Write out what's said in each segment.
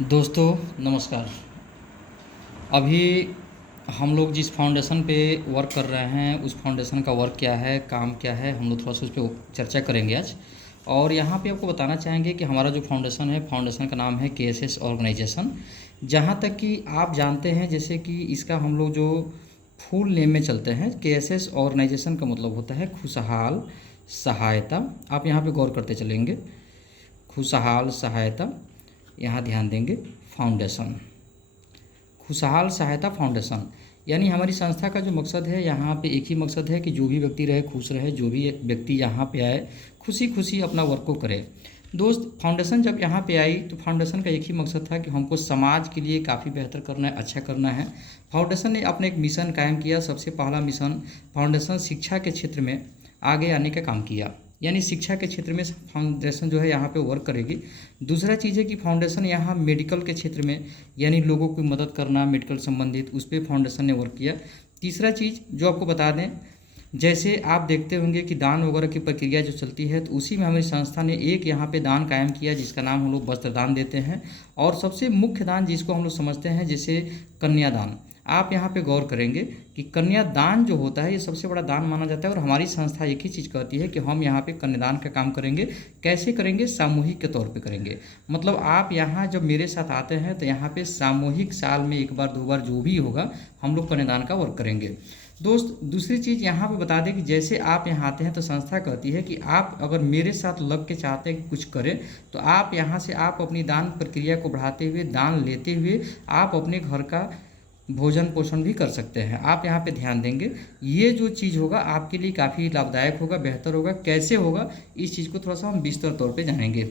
दोस्तों नमस्कार। अभी हम लोग जिस फाउंडेशन पे वर्क कर रहे हैं उस फाउंडेशन का वर्क क्या है, काम क्या है, हम लोग थोड़ा सा उस पर चर्चा करेंगे आज। और यहाँ पे आपको बताना चाहेंगे कि हमारा जो फाउंडेशन है, फाउंडेशन का नाम है KSS ऑर्गेनाइजेशन। जहाँ तक कि आप जानते हैं, जैसे कि इसका हम लोग जो फुल नेम में चलते हैं, KSS ऑर्गेनाइजेशन का मतलब होता है खुशहाल सहायता। आप यहाँ पे गौर करते चलेंगे, खुशहाल सहायता, यहाँ ध्यान देंगे, फाउंडेशन, खुशहाल सहायता फाउंडेशन। यानी हमारी संस्था का जो मकसद है, यहाँ पे एक ही मकसद है कि जो भी व्यक्ति रहे खुश रहे, जो भी एक व्यक्ति यहाँ पे आए खुशी खुशी अपना वर्क को करे। दोस्त, फाउंडेशन जब यहाँ पे आई तो फाउंडेशन का एक ही मकसद था कि हमको समाज के लिए काफ़ी बेहतर करना है, अच्छा करना है। फाउंडेशन ने अपने एक मिशन कायम किया। सबसे पहला मिशन, फाउंडेशन शिक्षा के क्षेत्र में आगे आने का काम किया। यानी शिक्षा के क्षेत्र में फाउंडेशन जो है यहाँ पे वर्क करेगी। दूसरा चीज़ है कि फाउंडेशन यहाँ मेडिकल के क्षेत्र में, यानी लोगों की मदद करना, मेडिकल संबंधित, उस पर फाउंडेशन ने वर्क किया। तीसरा चीज़ जो आपको बता दें, जैसे आप देखते होंगे कि दान वगैरह की प्रक्रिया जो चलती है, तो उसी में हमारी संस्था ने एक यहाँ पे दान कायम किया जिसका नाम हम लोग वस्त्र दान देते हैं। और सबसे मुख्य दान जिसको हम लोग समझते हैं, जैसे कन्यादान। आप यहाँ पे गौर करेंगे कि कन्यादान जो होता है ये सबसे बड़ा दान माना जाता है। और हमारी संस्था एक ही चीज़ कहती है कि हम यहाँ पे कन्यादान का काम करेंगे। कैसे करेंगे? सामूहिक के तौर पे करेंगे। मतलब आप यहाँ जब मेरे साथ आते हैं तो यहाँ पे सामूहिक, साल में एक बार दो बार जो भी होगा, हम लोग कन्यादान का वर्क करेंगे। दोस्त, दूसरी चीज़ यहाँ पे बता दें कि जैसे आप यहाँ आते हैं तो संस्था कहती है कि आप अगर मेरे साथ लग के चाहते हैं कि कुछ करें, तो आप यहाँ से आप अपनी दान प्रक्रिया को बढ़ाते हुए, दान लेते हुए आप अपने घर का भोजन पोषण भी कर सकते हैं। आप यहाँ पे ध्यान देंगे, ये जो चीज़ होगा आपके लिए काफ़ी लाभदायक होगा, बेहतर होगा। कैसे होगा, इस चीज़ को थोड़ा सा हम विस्तार तौर पे जानेंगे।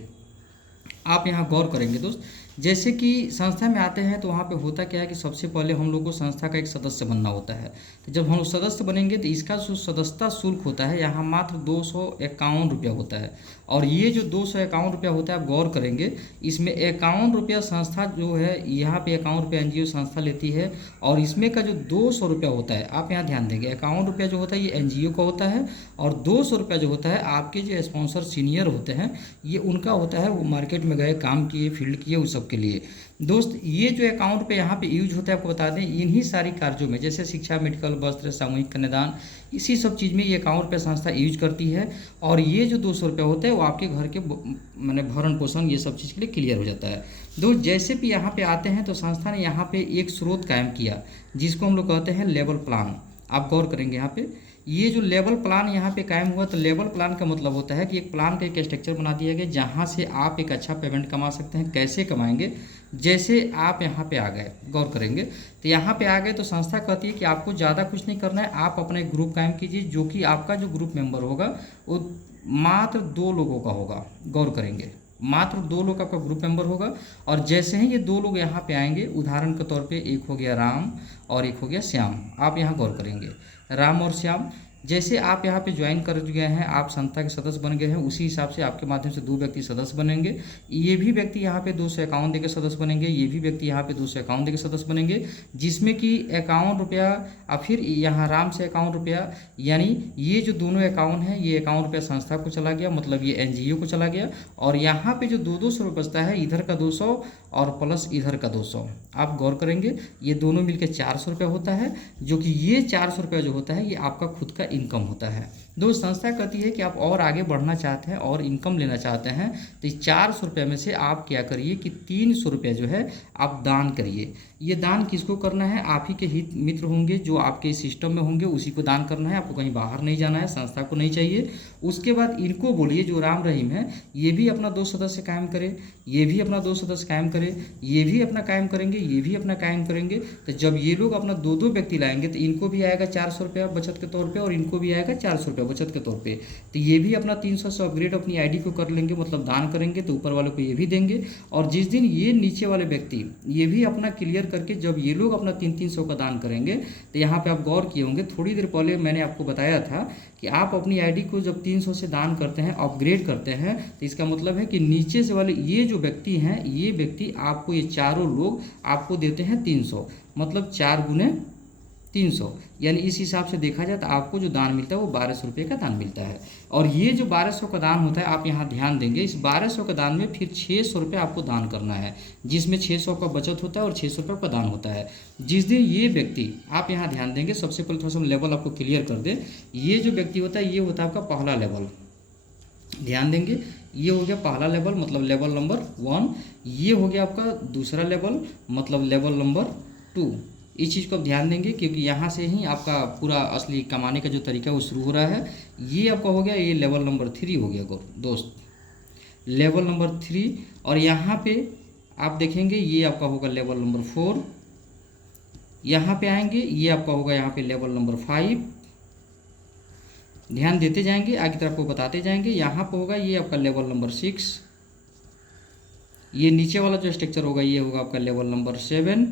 आप यहाँ गौर करेंगे दोस्त, जैसे कि संस्था में आते हैं तो वहाँ पे होता क्या है कि सबसे पहले हम लोग को संस्था का एक सदस्य बनना होता है। तो जब हम लोग सदस्य बनेंगे तो इसका जो सदस्यता शुल्क होता है यहाँ मात्र 251 रुपया होता है। और ये जो 251 रुपया होता है, आप गौर करेंगे, इसमें 51 रुपया संस्था जो है, यहाँ पे 51 रुपया NGO संस्था लेती है। और इसमें का जो 200 रुपया होता है, आप यहाँ ध्यान देंगे, 51 रुपया जो होता है ये NGO का होता है। और 200 रुपया जो होता है आपके जो स्पॉन्सर सीनियर होते हैं, ये उनका होता है, वो मार्केट में गए, काम किए, फील्ड किए, उस सब के लिए। दोस्त, ये जो अकाउंट पे यहाँ पे यूज होता है, आपको बता दें, इन्हीं सारी कार्यों में, जैसे शिक्षा, मेडिकल, वस्त्र, सामूहिक कन्यादान, इसी सब चीज़ में ये अकाउंट पे संस्था यूज करती है। और ये जो 200 रुपया होता है वो आपके घर के माने भरण पोषण, ये सब चीज़ के लिए क्लियर हो जाता है। दोस्त, जैसे भी यहाँ पे आते हैं तो संस्था ने यहाँ पे एक स्रोत कायम किया जिसको हम लोग कहते हैं लेवल प्लान। आप गौर करेंगे यहाँ पे, ये जो लेवल प्लान यहाँ पे कायम हुआ, तो लेवल प्लान का मतलब होता है कि एक प्लान का एक स्ट्रक्चर बना दिया गया जहाँ से आप एक अच्छा पेमेंट कमा सकते हैं। कैसे कमाएंगे? जैसे आप यहाँ पे आ गए, गौर करेंगे, तो यहाँ पे आ गए तो संस्था कहती है कि आपको ज़्यादा कुछ नहीं करना है, आप अपना एक ग्रुप कायम कीजिए, जो कि आपका जो ग्रुप मेंबर होगा वो मात्र 2 लोगों का होगा। गौर करेंगे, मात्र 2 लोग आपका ग्रुप मेंबर होगा। और जैसे ही ये 2 लोग यहाँ पे आएंगे, उदाहरण के तौर पे एक हो गया राम और एक हो गया श्याम। आप यहाँ गौर करेंगे, राम और श्याम, जैसे आप यहाँ पे ज्वाइन कर गए हैं, आप संस्था के सदस्य बन गए हैं, उसी हिसाब से आपके माध्यम से 2 व्यक्ति सदस्य बनेंगे। ये भी व्यक्ति यहाँ पे 251 दे के सदस्य बनेंगे, ये भी व्यक्ति यहाँ पे 251 दे के सदस्य बनेंगे, जिसमें कि 51 रुपया और फिर यहाँ राम से 51 रुपया, यानी ये जो दोनों अकाउंट हैं, ये 51 रुपया संस्था को चला गया, मतलब ये NGO को चला गया। और यहाँ पे जो 200 रुपये बचता है, इधर का 200 और प्लस इधर का 200, आप गौर करेंगे, ये दोनों मिलकर 400 रुपया होता है। जो कि ये 400 रुपया जो होता है, ये आपका खुद का इनकम होता है। दोस्त, संस्था कहती है कि आप और आगे बढ़ना चाहते हैं और इनकम लेना चाहते हैं, तो इस 400 रुपये में से आप क्या करिए कि 300 रुपया जो है आप दान करिए। ये दान किसको करना है? आप ही के हित मित्र होंगे जो आपके सिस्टम में होंगे, उसी को दान करना है। आपको कहीं बाहर नहीं जाना है, संस्था को नहीं चाहिए। उसके बाद इनको बोलिए, जो राम रहीम है, ये भी अपना 2 सदस्य कायम करे, ये भी अपना 2 सदस्य कायम करे, ये भी अपना कायम करेंगे, ये भी अपना कायम करेंगे। तो जब ये लोग अपना 2-2 व्यक्ति लाएंगे तो इनको भी आएगा 400 रुपया बचत के तौर पे, और इनको भी आएगा 400 रुपया बचत के तौर पे। तो ये भी अपना 300 से अपग्रेड अपनी ID को कर लेंगे, मतलब दान करेंगे, तो ऊपर वालों को ये भी देंगे। और जिस दिन ये नीचे वाले व्यक्ति ये भी अपना क्लियर करके, जब ये लोग अपना 300 का दान करेंगे, तो यहाँ पे आप गौर किए होंगे, थोड़ी देर पहले मैंने आपको बताया था कि आप अपनी ID को जब 300 से दान करते हैं, अपग्रेड करते हैं, तो इसका मतलब है कि नीचे से वाले ये जो व्यक्ति हैं, ये व्यक्ति आपको, ये चारों लोग आपको देते हैं 300, मतलब 4 गुने 300, यानी इस हिसाब से देखा जाए तो आपको जो दान मिलता है वो 1200 रुपये का दान मिलता है। और ये जो 1200 का दान होता है, आप यहाँ ध्यान देंगे, इस 1200 का दान में फिर 600 रुपये आपको दान करना है, जिसमें 600 का बचत होता है और 600 रुपये का दान होता है। जिस दिन ये व्यक्ति, आप यहाँ ध्यान देंगे, सबसे पहले थोड़ा सा हम लेवल आपको क्लियर कर दें। ये जो व्यक्ति होता है ये होता है आपका पहला लेवल, ध्यान देंगे, ये हो गया पहला लेवल मतलब लेवल नंबर 1। ये हो गया आपका दूसरा लेवल मतलब लेवल नंबर 2। इस चीज़ को आप ध्यान देंगे क्योंकि यहाँ से ही आपका पूरा असली कमाने का जो तरीका है वो शुरू हो रहा है। ये आपका हो गया, ये लेवल नंबर 3 हो गया दोस्त, लेवल नंबर 3। और यहाँ पे आप देखेंगे ये आपका होगा लेवल नंबर 4। यहाँ पे आएंगे ये आपका होगा यहाँ पे लेवल नंबर 5। ध्यान देते जाएंगे, आगे तरफ को बताते जाएंगे। यहाँ पे होगा ये आपका लेवल नंबर 6। ये नीचे वाला जो स्ट्रक्चर होगा ये होगा आपका लेवल नंबर 7।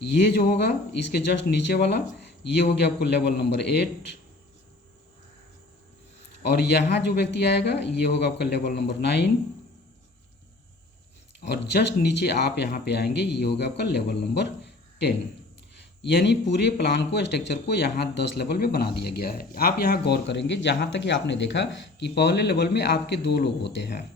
ये जो होगा इसके जस्ट नीचे वाला ये हो गया आपको लेवल नंबर 8। और यहाँ जो व्यक्ति आएगा ये होगा आपका लेवल नंबर 9। और जस्ट नीचे आप यहाँ पे आएंगे ये होगा आपका लेवल नंबर 10। यानी पूरे प्लान को, स्ट्रक्चर को यहाँ 10 लेवल में बना दिया गया है। आप यहाँ गौर करेंगे, जहाँ तक कि आपने देखा कि पहले लेवल में आपके 2 लोग होते हैं,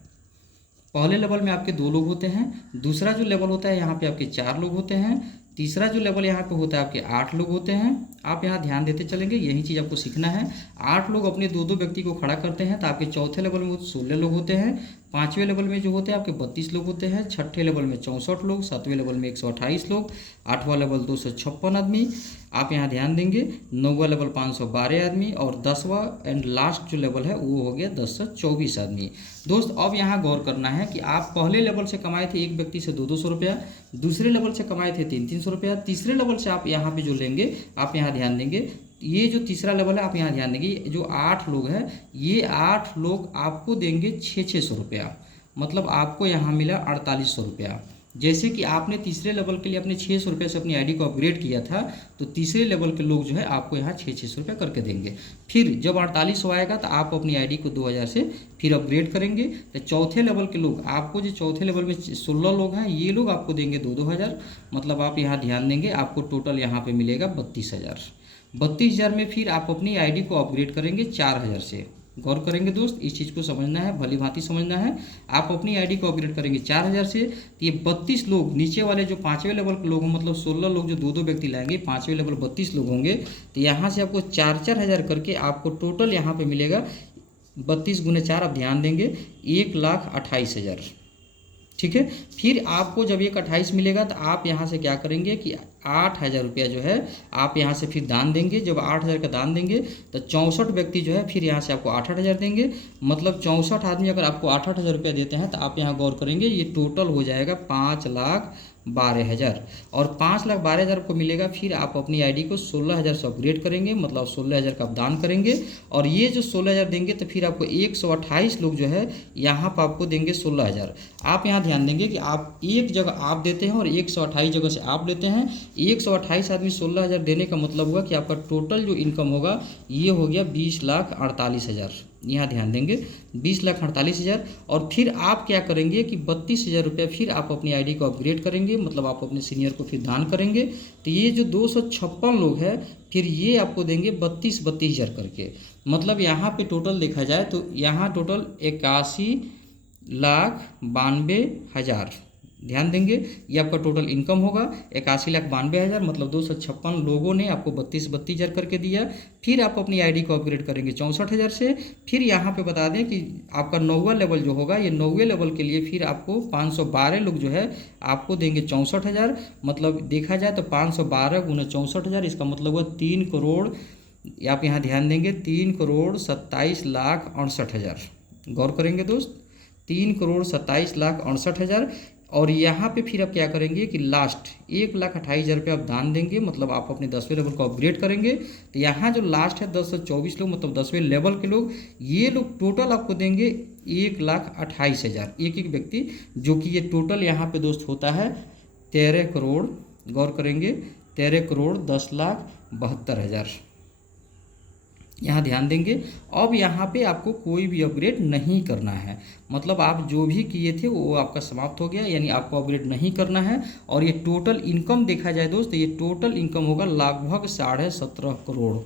पहले लेवल में आपके 2 लोग होते हैं। दूसरा जो लेवल होता है यहाँ पे आपके 4 लोग होते हैं। तीसरा जो लेवल यहाँ पे होता है आपके 8 लोग होते हैं। आप यहाँ ध्यान देते चलेंगे, यही चीज़ आपको सीखना है। 8 लोग अपने 2-2 व्यक्ति को खड़ा करते हैं, तो आपके चौथे लेवल में 16 लोग होते हैं। 5वें लेवल में जो होते हैं आपके 32 लोग होते हैं। 6ठे लेवल में 64 लोग। 7वें लेवल में 128 लोग। 8वां लेवल 256 आदमी। आप यहाँ ध्यान देंगे। 9वां लेवल 512 आदमी। और 10वां एंड लास्ट जो लेवल है वो हो गया 1024 आदमी। दोस्त अब यहाँ गौर करना है कि आप पहले लेवल से कमाए थे एक व्यक्ति से 200-200 रुपया, दूसरे लेवल से कमाए थे 300-300 रुपया, तीसरे लेवल से आप यहाँ पे जो लेंगे, आप यहाँ ध्यान देंगे, ये जो तीसरा लेवल है आप यहाँ ध्यान देंगे, जो 8 लोग हैं ये 8 लोग आपको देंगे 600 रुपया, मतलब आपको यहाँ मिला 4800 रुपया। जैसे कि आपने तीसरे लेवल के लिए अपने 600 रुपये से अपनी आईडी को अपग्रेड किया था, तो तीसरे लेवल के लोग जो है आपको यहाँ 600 रुपये करके देंगे। फिर जब 4800 आएगा तो आप अपनी आईडी को 2000 से फिर अपग्रेड करेंगे। तो चौथे लेवल के लोग आपको, जो चौथे लेवल में 16 लोग हैं, ये लोग आपको देंगे 2-2 हज़ार, मतलब आप यहाँ ध्यान देंगे आपको टोटल यहाँ पर मिलेगा 32,000। 32,000 में फिर आप अपनी आईडी को अपग्रेड करेंगे 4000 से। गौर करेंगे दोस्त, इस चीज़ को समझना है, भली भांति समझना है। आप अपनी आईडी को अपग्रेड करेंगे 4000 से, तो ये 32 लोग नीचे वाले जो 5वें लेवल के लोग हों, मतलब 16 लोग जो 2-2 व्यक्ति लाएंगे, 5वें लेवल 32 लोग होंगे, तो यहाँ से आपको 4-4 हज़ार करके आपको टोटल यहाँ पे मिलेगा 32 × 4, आप ध्यान देंगे 1,28,000। ठीक है। फिर आपको जब 1,28 मिलेगा तो आप यहाँ से क्या करेंगे कि 8,000 रुपया जो है आप यहाँ से फिर दान देंगे। जब 8,000 का दान देंगे तो 64 व्यक्ति जो है फिर यहाँ से आपको 8,000 देंगे, मतलब 64 आदमी अगर आपको 8,000 रुपया देते हैं तो आप यहाँ गौर करेंगे ये टोटल हो जाएगा 5,12,000। और 5,12,000 को मिलेगा, फिर आप अपनी आईडी को 16,000 से अपग्रेड करेंगे, मतलब 16,000 का आप दान करेंगे। और ये जो 16,000 देंगे तो फिर आपको 128 लोग जो है यहाँ पर आपको देंगे 16,000। आप यहाँ ध्यान देंगे कि आप एक जगह आप देते हैं और 128 जगह से आप लेते हैं। 128 आदमी 16,000 देने का मतलब होगा कि आपका टोटल जो इनकम होगा ये हो गया 20,48,000। यहाँ ध्यान देंगे 20,48,000। और फिर आप क्या करेंगे कि 32,000 रुपया फिर आप अपनी आईडी को अपग्रेड करेंगे, मतलब आप अपने सीनियर को फिर दान करेंगे। तो ये जो 256 लोग हैं फिर ये आपको देंगे 32,000 करके, मतलब यहाँ पे टोटल देखा जाए तो यहाँ टोटल 81,92,000। ध्यान देंगे ये आपका टोटल इनकम होगा 81,92,000, मतलब 256 लोगों ने आपको 32,000 करके दिया। फिर आप अपनी आईडी को अपग्रेड करेंगे 64,000 से। फिर यहाँ पे बता दें कि आपका 9वां लेवल जो होगा, ये 9वें लेवल के लिए फिर आपको 512 लोग जो है आपको देंगे 64,000, मतलब देखा जाए तो 512 × 64,000, इसका मतलब हुआ 3 करोड़। आप यहाँ ध्यान देंगे 3,27,68,000। गौर करेंगे दोस्त, 3,27,68,000। और यहाँ पे फिर आप क्या करेंगे कि लास्ट 1,28,000 रुपये आप दान देंगे, मतलब आप अपने 10वें लेवल को अपग्रेड करेंगे। तो यहाँ जो लास्ट है 1024 लोग, मतलब 10वें लेवल के लोग, ये लोग टोटल आपको देंगे 1,28,000 एक व्यक्ति, जो कि ये टोटल यहाँ पे दोस्त होता है 13 करोड़। गौर करेंगे 13,10,72,000। यहाँ ध्यान देंगे। अब यहाँ पे आपको कोई भी अपग्रेड नहीं करना है, मतलब आप जो भी किए थे वो आपका समाप्त हो गया, यानी आपको अपग्रेड नहीं करना है। और ये टोटल इनकम देखा जाए दोस्त, तो ये टोटल इनकम होगा लगभग 17.5 करोड़।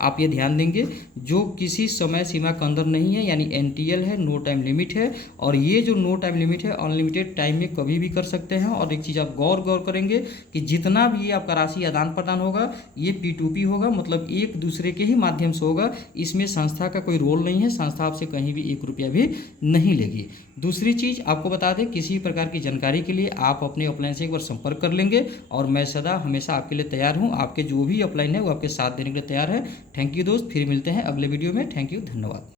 आप ये ध्यान देंगे, जो किसी समय सीमा के अंदर नहीं है, यानी एनटीएल है, नो टाइम लिमिट है। और ये जो नो टाइम लिमिट है, अनलिमिटेड टाइम में कभी भी कर सकते हैं। और एक चीज़ आप गौर करेंगे कि जितना भी ये आपका राशि आदान प्रदान होगा, ये P2P होगा, मतलब एक दूसरे के ही माध्यम से होगा। इसमें संस्था का कोई रोल नहीं है, संस्था आपसे कहीं भी 1 रुपया भी नहीं लेगी। दूसरी चीज़ आपको बता दें, किसी प्रकार की जानकारी के लिए आप अपने अपलाइन से एक बार संपर्क कर लेंगे, और मैं सदा हमेशा आपके लिए तैयार हूँ। आपके जो भी अपलाइन है वो आपके साथ देने के लिए तैयार है। थैंक यू दोस्त, फिर मिलते हैं अगले वीडियो में। थैंक यू, धन्यवाद।